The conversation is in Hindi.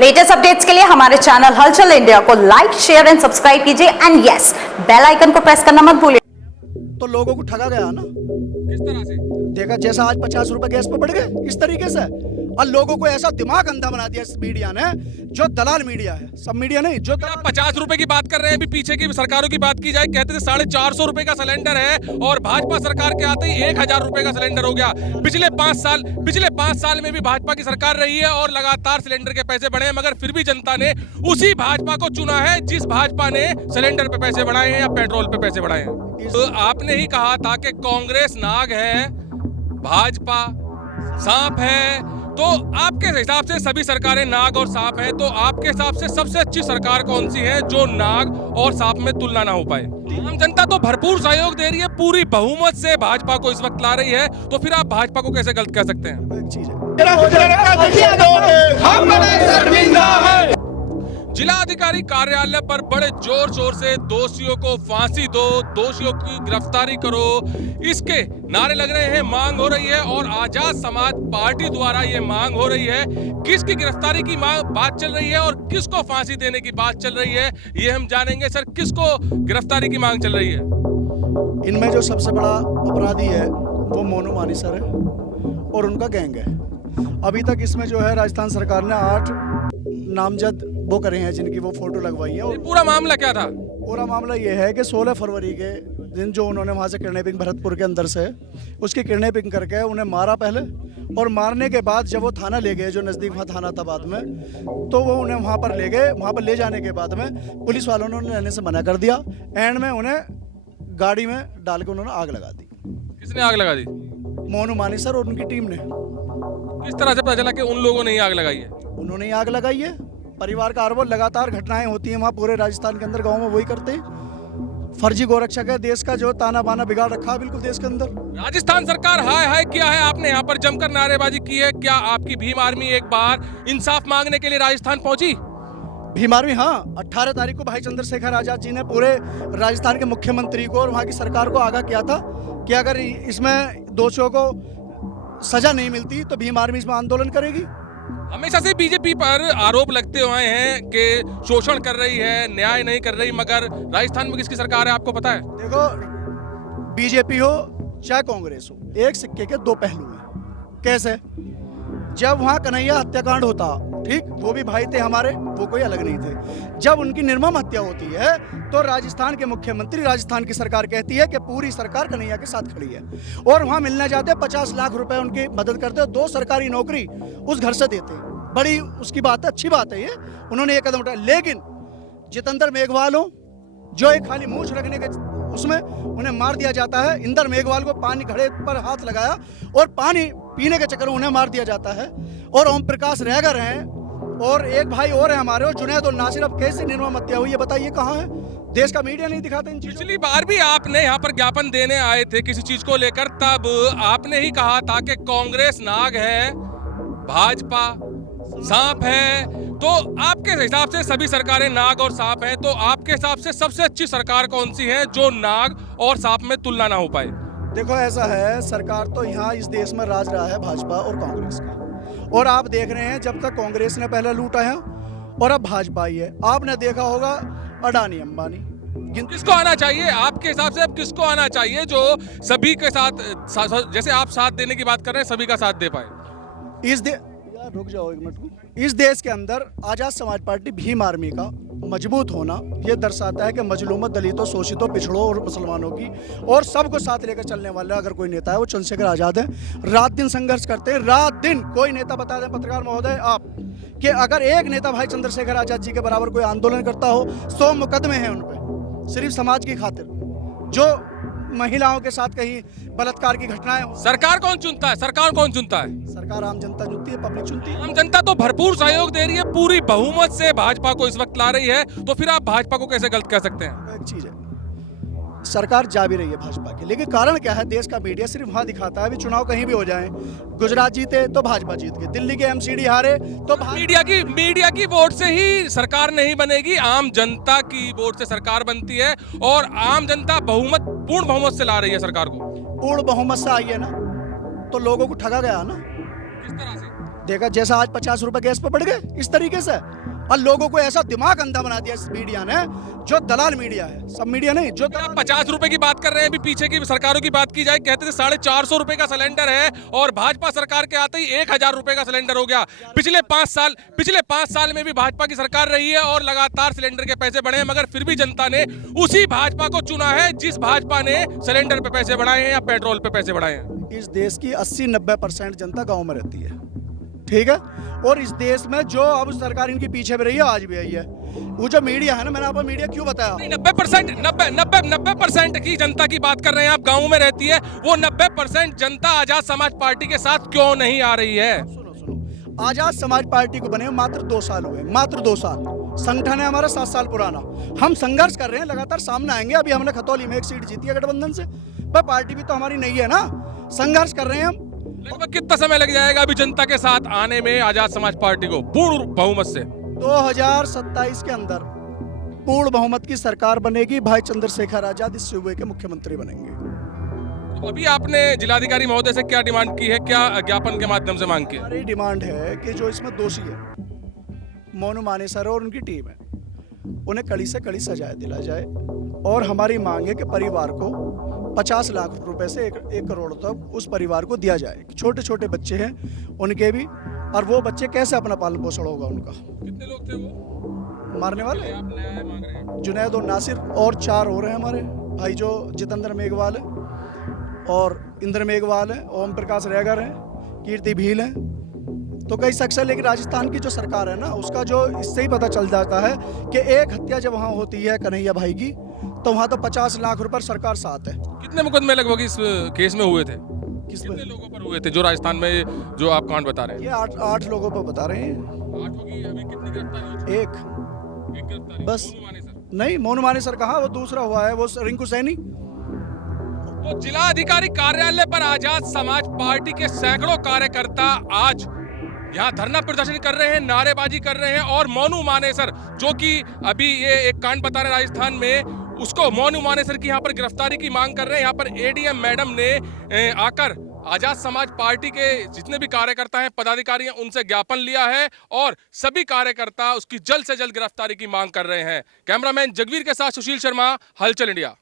लेटेस्ट अपडेट्स के लिए हमारे चैनल हलचल इंडिया को लाइक, शेयर एंड सब्सक्राइब कीजिए एंड यस, बेल आइकन को प्रेस करना मत भूलिए। तो लोगों को ठगा गया ना। किस तरह से? देखा जैसा आज 50 रुपए गैस पे बढ़ गए, इस तरीके से और लोगों को ऐसा दिमाग अंधा बना दिया इस मीडिया ने, जो दलाल मीडिया है, सब मीडिया नहीं जो आप 50 रुपए की बात कर रहे हैं, अभी पीछे की सरकारों की बात की जाए, कहते थे 450 रुपए का सिलेंडर है और भाजपा सरकार के आते ही 1000 रुपए का सिलेंडर हो गया। पिछले 5 साल में भी भाजपा की सरकार रही है और लगातार सिलेंडर के पैसे बढ़े हैं, मगर फिर भी जनता ने उसी भाजपा को चुना है जिस भाजपा ने सिलेंडर पे पैसे बढ़ाए हैं या पेट्रोल पे पैसे बढ़ाए हैं। तो आपने ही कहा था कि कांग्रेस नाग है, भाजपा सांप है, तो आपके हिसाब से सभी सरकारें नाग और सांप हैं, तो आपके हिसाब से सबसे अच्छी सरकार कौन सी है जो नाग और सांप में तुलना ना हो पाए? आम जनता तो भरपूर सहयोग दे रही है, पूरी बहुमत से भाजपा को इस वक्त ला रही है, तो फिर आप भाजपा को कैसे गलत कह सकते हैं? एक चीज है। जिला अधिकारी कार्यालय पर बड़े जोर शोर से दोषियों को फांसी दो, दोषियों की गिरफ्तारी करो, इसके नारे लग रहे हैं, मांग हो रही है और आजाद समाज पार्टी द्वारा ये मांग हो रही है। किसकी गिरफ्तारी की बात चल रही है और किसको फांसी देने की बात चल रही है, ये हम जानेंगे। सर, किसको गिरफ्तारी की मांग चल रही है? इनमें जो सबसे बड़ा अपराधी है वो मोनू मानी सर है और उनका गैंग है। अभी तक इसमें जो है राजस्थान सरकार ने 8 नामजद वो करे हैं जिनकी वो फोटो लगवाई है। और पूरा मामला क्या था? पूरा मामला ये है कि 16 फरवरी के दिन जो उन्होंने वहाँ से किडनैपिंग भरतपुर के अंदर से उसकी किडनैपिंग करके उन्हें मारा पहले, और मारने के बाद जब वो थाना ले गए, जो नज़दीक वहाँ थाना था बाद में, तो वो उन्हें वहाँ पर ले गए। वहाँ पर ले जाने के बाद में पुलिस वालों ने लेने से मना कर दिया। एंड में उन्हें गाड़ी में डाल के उन्होंने आग लगा दी। किसने आग लगा दी? मोनू मानी सर और उनकी टीम ने। किस तरह से पता चला कि उन लोगों ने ही आग लगाई है? उन्होंने ही आग लगाई है। परिवार का आरोप, लगातार घटनाएं होती हैं वहाँ पूरे राजस्थान के अंदर, गाँव में वही करते हैं। फर्जी गोरक्षक है, देश का जो ताना बाना बिगाड़ रखा है बिल्कुल देश के अंदर। राजस्थान सरकार हाय हाय किया है, आपने यहाँ पर जमकर नारेबाजी की है। क्या आपकी भीम आर्मी एक बार इंसाफ मांगने के लिए राजस्थान पहुंची? भीम आर्मी, हाँ। 18 तारीख को भाई चंद्रशेखर आजाद जी ने पूरे राजस्थान के मुख्यमंत्री को और वहाँ की सरकार को आगाह किया था कि अगर इसमें दोषियों को सजा नहीं मिलती तो भीम आर्मी इसमें आंदोलन करेगी। हमेशा से बीजेपी पर आरोप लगते हुए हैं कि शोषण कर रही है, न्याय नहीं कर रही, मगर राजस्थान में किसकी सरकार है आपको पता है? देखो, बीजेपी हो चाहे कांग्रेस हो, एक सिक्के के दो पहलू हैं। कैसे? जब वहाँ कन्हैया हत्याकांड होता, ठीक, वो भी भाई थे हमारे, वो कोई अलग नहीं थे। जब उनकी निर्मम हत्या होती है तो राजस्थान के मुख्यमंत्री, राजस्थान की सरकार कहती है कि पूरी सरकार कन्हैया के साथ खड़ी है, और वहाँ मिलने जाते 50 लाख रुपए उनकी मदद करते, 2 सरकारी नौकरी उस घर से देते। बड़ी उसकी बात है, अच्छी बात है ये, उन्होंने ये कदम उठाया। लेकिन जितेंद्र मेघवाल हो, जो एक खाली मूछ रखने के उसमें उन्हें मार दिया जाता है। इंदर मेघवाल को पानी घड़े पर हाथ लगाया और पानी पीने के चक्कर में उन्हें मार दिया जाता है। और ओम प्रकाश रैगर हैं और एक भाई और है हमारे, और जुनैद और नासिर। अब कैसे निर्मम हत्या हुई है बताइए, कहाँ है? देश का मीडिया नहीं दिखाते इन चीजों। पिछली बार भी आपने यहाँ पर ज्ञापन देने आए थे किसी चीज को लेकर, तब आपने ही कहा था कि कांग्रेस नाग है, भाजपा सांप है, तो आपके हिसाब से सभी सरकारें नाग और सांप हैं, तो आपके हिसाब से सबसे अच्छी सरकार कौन सी है जो नाग और सांप में तुलना ना हो पाए? देखो, ऐसा है, सरकार तो यहाँ इस देश में राज रहा है भाजपा और कांग्रेस का, और आप देख रहे हैं जब तक कांग्रेस ने पहले लूटा है और अब भाजपा ही है। आपने देखा होगा अडानी अंबानी, किसको आना चाहिए आपके हिसाब से? अब किसको आना चाहिए जो सभी के साथ, जैसे आप साथ देने की बात कर रहे हैं, सभी का साथ दे पाए? रुक जाओ एक मिनट। इस देश के अंदर आजाद समाज पार्टी भीम आर्मी का मजबूत होना ये दर्शाता है कि मजलूमों, दलितों, शोषितों, पिछड़ों और मुसलमानों की और सबको साथ लेकर चलने वाला अगर कोई नेता है वो चंद्रशेखर आजाद है। रात दिन संघर्ष करते हैं, रात दिन। कोई नेता बता दें पत्रकार महोदय आप कि अगर एक नेता भाई चंद्रशेखर आजाद जी के बराबर कोई आंदोलन करता हो, 100 मुकदमे हैं उन पे, सिर्फ समाज की खातिर, जो महिलाओं के साथ कहीं बलात्कार की घटनाएं। सरकार कौन चुनता है? सरकार कौन चुनता है? सरकार आम जनता चुनती है, पब्लिक चुनती है। आम जनता तो भरपूर सहयोग दे रही है, पूरी बहुमत से भाजपा को इस वक्त ला रही है, तो फिर आप भाजपा को कैसे गलत कह सकते हैं? एक चीज है, सरकार जा भी रही है भाजपा की, लेकिन कारण क्या है? देश का मीडिया सिर्फ वहां दिखाता है। अभी चुनाव कहीं भी हो जाए, गुजरात जीते तो भाजपा जीत गई, दिल्ली के एमसीडी हारे तो मीडिया की वोट से ही सरकार नहीं बनेगी, आम जनता की वोट से सरकार बनती है, और आम जनता पूर्ण बहुमत से ला रही है सरकार को। पूर्ण बहुमत से आई है ना, तो लोगों को ठगा गया ना। किस तरह से? देखा जैसा आज 50 रुपए गैस पे बढ़ गए इस तरीके से, और लोगों को ऐसा दिमाग अंधा बना दिया इस मीडिया ने, जो दलाल मीडिया है, सब मीडिया नहीं, जो आप 50 रुपए की बात कर रहे हैं, अभी पीछे की सरकारों की बात की जाए कहते थे 450 रुपए का सिलेंडर है और भाजपा सरकार के आते ही 1000 रुपए का सिलेंडर हो गया। पिछले 5 साल में भी भाजपा की सरकार रही है और लगातार सिलेंडर के पैसे बढ़े हैं, मगर फिर भी जनता ने उसी भाजपा को चुना है जिस भाजपा ने सिलेंडर पे पैसे बढ़ाए हैं या पेट्रोल पे पैसे बढ़ाए हैं। इस देश की 80-90% जनता गांव में रहती है, ठीक है, और इस देश में जो अब सरकार इनकी पीछे भी रही है, आज भी आई है। वो जो मीडिया है ना, मैंने आपको मीडिया क्यों बताया, 90% की जनता की बात कर रहे हैं आप, गाँव में रहती है, वो 90% जनता आजाद समाज पार्टी के साथ क्यों नहीं आ रही है? सुनो, आजाद समाज पार्टी को बने मात्र 2 साल हुए, मात्र 2 साल। संगठन है हमारा 7 साल पुराना। हम संघर्ष कर रहे हैं, लगातार सामने आएंगे। अभी हमने खतौली में 1 सीट जीती है गठबंधन से, पर पार्टी भी तो हमारी नहीं है ना, संघर्ष कर रहे हैं हम। लगभग कितना समय लग जाएगा अभी जनता के साथ आने में आजाद समाज पार्टी को पूर्ण बहुमत से? 2027 के अंदर पूर्ण बहुमत की सरकार बनेगी। भाई चंद्रशेखर आजाद इस सूबे के मुख्यमंत्री बनेंगे। तो अभी आपने जिलाधिकारी महोदय से क्या डिमांड की है, क्या ज्ञापन के माध्यम से मांग की है? हमारी डिमांड है कि जो इसमें दोषी है मोनू मानेसर और उनकी टीम है, उन्हें कड़ी से कड़ी सजा दिला जाए। और हमारी मांग है कि परिवार को 50 लाख रुपए से 1 करोड़ तक उस परिवार को दिया जाए। छोटे छोटे बच्चे हैं उनके भी, और वो बच्चे कैसे अपना पालन पोषण होगा उनका। कितने लोग थे वो मारने वाले आप न्याय मांग रहे हैं? जुनैद और नासिर और 4 हो रहे हैं हमारे भाई, जो जितेंद्र मेघवाल है और इंद्र मेघवाल है, ओम प्रकाश रैगर है, कीर्ति भील है, तो कई शख्स है। लेकिन राजस्थान की जो सरकार है ना, उसका जो इससे ही पता चल जाता है कि एक हत्या जब वहाँ होती है कन्हैया भाई की, तो वहाँ तो 50 लाख रुपए सरकार साथ है। कितने मुकदमे लगभग इस केस में हुए थे? किसमें? कितने लोगों पर हुए थे जो राजस्थान में जो आप कांड बता रहे हैं? ये 8 लोगों पर बता रहे हैं। 8 होगी। अभी कितनी गिरफ्तारी हो चुकी है? एक एक गिरफ्तारी बस। मोनू मानेसर। नहीं, मोनू मानेसर कहाँ, वो दूसरा हुआ है, वो रिंकू सैनी। तो जिला अधिकारी कार्यालय पर आजाद समाज पार्टी के सैकड़ों कार्यकर्ता आज यहाँ धरना प्रदर्शन कर रहे हैं, नारेबाजी कर रहे हैं, और मोनू मानेसर जो कि अभी ये एक कांड बता रहे राजस्थान में, उसको मोनू मानेसर की यहाँ पर गिरफ्तारी की मांग कर रहे हैं। यहाँ पर एडीएम मैडम ने आकर आजाद समाज पार्टी के जितने भी कार्यकर्ता हैं, पदाधिकारी हैं, उनसे ज्ञापन लिया है और सभी कार्यकर्ता उसकी जल्द से जल्द गिरफ्तारी की मांग कर रहे हैं। कैमरामैन जगवीर के साथ सुशील शर्मा, हलचल इंडिया।